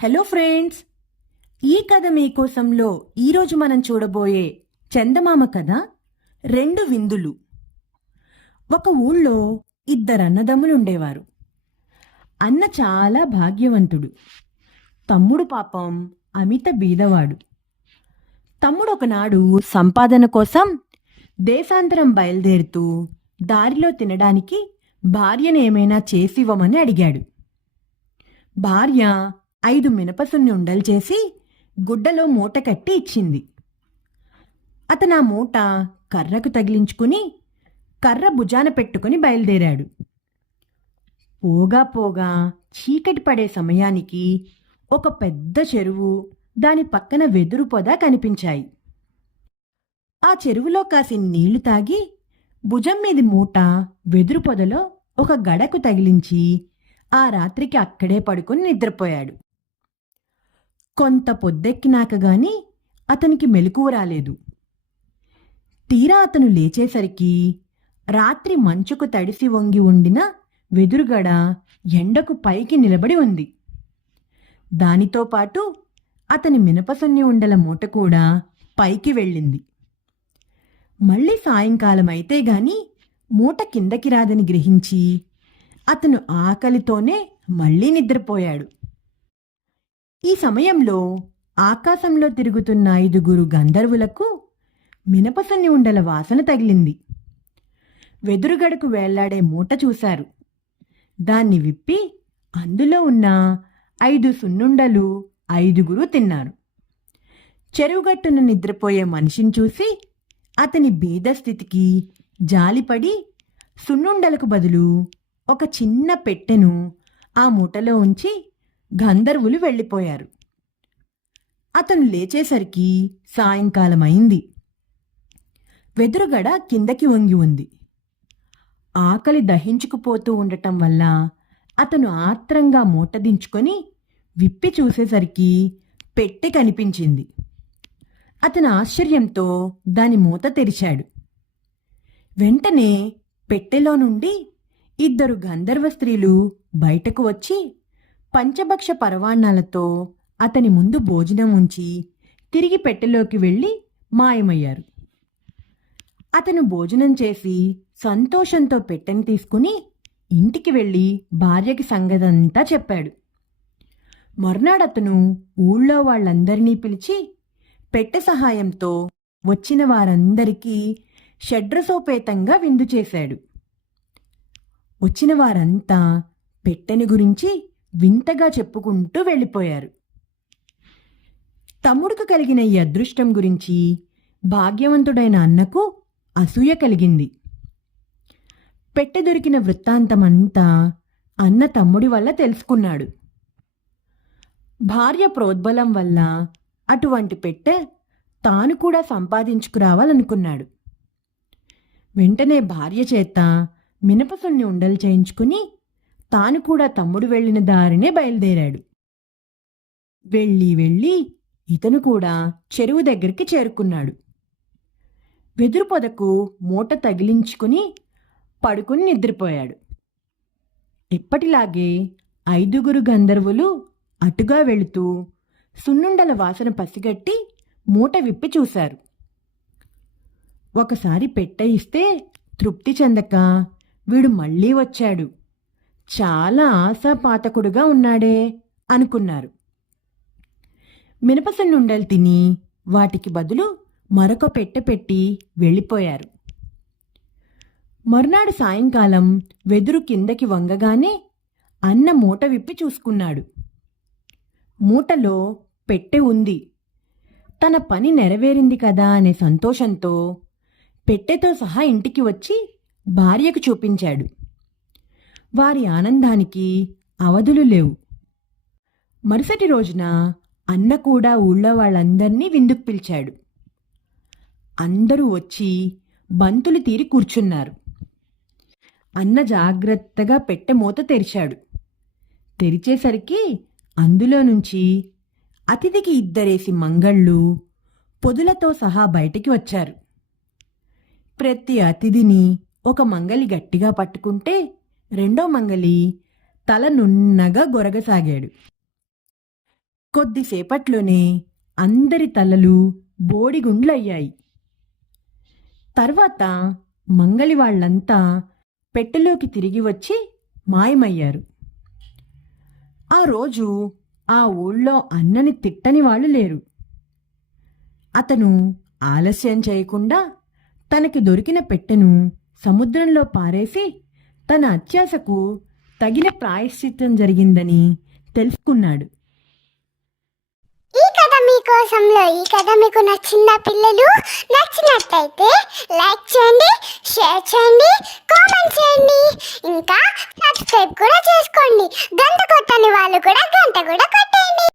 Hello friends, ఈ కథ మీకోసంలో ఈరోజు మనం చూడబోయే చందమామ కథ రెండు విందులు. ఒక ఊళ్ళో ఇద్దరు అన్నదమ్ములుండేవారు. అన్న చాలా భాగ్యవంతుడు, తమ్ముడు పాపం అమిత బీదవాడు. తమ్ముడు ఒకనాడు సంపాదన కోసం దేశాంతరం బయలుదేరుతూ దారిలో తినడానికి భార్యను ఏమైనా చేసివ్వమని అడిగాడు. భార్య 5 మినపసున్ని ఉండలు చేసి గుడ్డలో మూట కట్టి ఇచ్చింది. అతను ఆ మూట కర్రకు తగిలించుకుని కర్ర భుజాన పెట్టుకుని బయలుదేరాడు. పోగా పోగా చీకటి పడే సమయానికి ఒక పెద్ద చెరువు, దాని పక్కన వెదురు పొద కనిపించాయి. ఆ చెరువులో కాసి నీళ్లు తాగి భుజం మీది మూట వెదురు పొదలో ఒక గడకు తగిలించి ఆ రాత్రికి అక్కడే పడుకుని నిద్రపోయాడు. కొంత పొద్దెక్కినాక గాని అతనికి మెలకువ రాలేదు. తీరా అతను లేచేసరికి రాత్రి మంచుకు తడిసి వంగి ఉండిన వెదురుగడ ఎండకు పైకి నిలబడి ఉంది. దానితో పాటు అతని మినపసొన్ని ఉండల మూట కూడా పైకి వెళ్ళింది. మళ్ళీ సాయంకాలం అయితే గాని మూట కిందకి రాదని గ్రహించి అతను ఆకలితోనే మళ్ళీ నిద్రపోయాడు. ఈ సమయంలో ఆకాశంలో తిరుగుతున్న 5 గంధర్వులకు మినపసన్ని ఉండల వాసన తగిలింది. వెదురుగడకు వేళ్లాడే మూట చూశారు. దాన్ని విప్పి అందులో ఉన్న 5 సున్నుండలు 5 తిన్నారు. చెరువుగట్టున నిద్రపోయే మనిషిని చూసి అతని బీద స్థితికి జాలిపడి సున్నుండలకు బదులు ఒక చిన్న పెట్టెను ఆ మూటలో ఉంచి గంధర్వులు వెళ్ళిపోయారు. అతను లేచేసరికి సాయంకాలం అయింది. వెదురుగడ కిందకి వంగి ఉంది. ఆకలి దహించుకుపోతూ ఉండటం వల్ల అతను ఆత్రంగా మూట దించుకొని విప్పి చూసేసరికి పెట్టె కనిపించింది. అతను ఆశ్చర్యంతో దాని మూత తెరిచాడు. వెంటనే పెట్టెలో నుండి 2 గంధర్వ స్త్రీలు బయటకు వచ్చి పంచభక్ష పరవాణాలతో అతని ముందు భోజనం ఉంచి తిరిగి పెట్టెలోకి వెళ్ళి మాయమయ్యారు. అతను భోజనం చేసి సంతోషంతో పెట్టెను తీసుకుని ఇంటికి వెళ్ళి భార్యకి సంగతంతా చెప్పాడు. మర్నాడతను ఊళ్ళో వాళ్ళందరినీ పిలిచి పెట్టె సహాయంతో వచ్చిన వారందరికీ షడ్రసోపేతంగా విందు చేశాడు. వచ్చిన వారంతా పెట్టెని గురించి వింతగా చెప్పుకుంటూ వెళ్ళిపోయారు. తమ్ముడికి కలిగిన ఈ అదృష్టం గురించి భాగ్యవంతుడైన అన్నకు అసూయ కలిగింది. పెట్టె దొరికిన వృత్తాంతమంతా అన్న తమ్ముడి వల్ల తెలుసుకున్నాడు. భార్య ప్రోద్బలం వల్ల అటువంటి పెట్టె తాను కూడా సంపాదించుకురావాలనుకున్నాడు. వెంటనే భార్య చేత మినపసున్ని ఉండలు చేయించుకుని తాను కూడా తమ్ముడు వెళ్ళిన దారినే బయలుదేరాడు. వెళ్ళి ఇతను కూడా చెరువు దగ్గరికి చేరుకున్నాడు. వెదురు పొదకు మూట తగిలించుకుని పడుకుని నిద్రపోయాడు. ఎప్పటిలాగే 5 గంధర్వులు అటుగా వెళుతూ సున్నుండల వాసన పసిగట్టి మూట విప్పి చూశారు. ఒకసారి పెట్టె ఇస్తే తృప్తి చెందక వీడు మళ్ళీ వచ్చాడు, చాలా ఆశాపాతకుడుగా ఉన్నాడే అనుకున్నారు. మినపసన్నుండలు తిని వాటికి బదులు మరొక పెట్టె పెట్టి వెళ్ళిపోయారు. మరునాడు సాయంకాలం వెదురు కిందకి వంగగానే అన్న మూట విప్పి చూసుకున్నాడు. మూటలో పెట్టె ఉంది. తన పని నెరవేరింది కదా అనే సంతోషంతో పెట్టెతో సహా ఇంటికి వచ్చి భార్యకు చూపించాడు. వారి ఆనందానికి అవధులు లేవు. మరుసటి రోజున అన్న కూడా ఊళ్ళో వాళ్ళందర్నీ విందుకు పిలిచాడు. అందరూ వచ్చి బంతులు తీరి కూర్చున్నారు. అన్న జాగ్రత్తగా పెట్టె మూత తెరిచాడు. తెరిచేసరికి అందులో నుంచి అతిథికి 2 మంగళ్ళు పొదులతో సహా బయటికి వచ్చారు. ప్రతి అతిథిని ఒక మంగలి గట్టిగా పట్టుకుంటే రెండో మంగలి తల నున్నగా గొరగసాగాడు. కొద్దిసేపట్లోనే అందరి తలలు బోడిగుండ్లయ్యాయి. తర్వాత మంగలి వాళ్ళంతా పెట్టెలోకి తిరిగి వచ్చి మాయమయ్యారు. ఆ రోజు ఆ ఊళ్ళో అన్నని తిట్టని వాళ్ళు లేరు. అతను ఆలస్యం చేయకుండా తనకి దొరికిన పెట్టెను సముద్రంలో పారేసి తన అత్యాశకు తగిన ప్రాయశ్చిత్తం జరిగిందని తెలుసుకున్నాడు. ఈ కథ మీకోసంలో ఈ కథ మీకు నచ్చిందా పిల్లలు? నచ్చినట్టయితే లైక్ చేయండి, షేర్ చేయండి, కామెంట్ చేయండి, ఇంకా సబ్స్క్రైబ్ కూడా చేసుకోండి. గంట కొట్టని వాళ్ళు కూడా గంట కూడా కొట్టండి.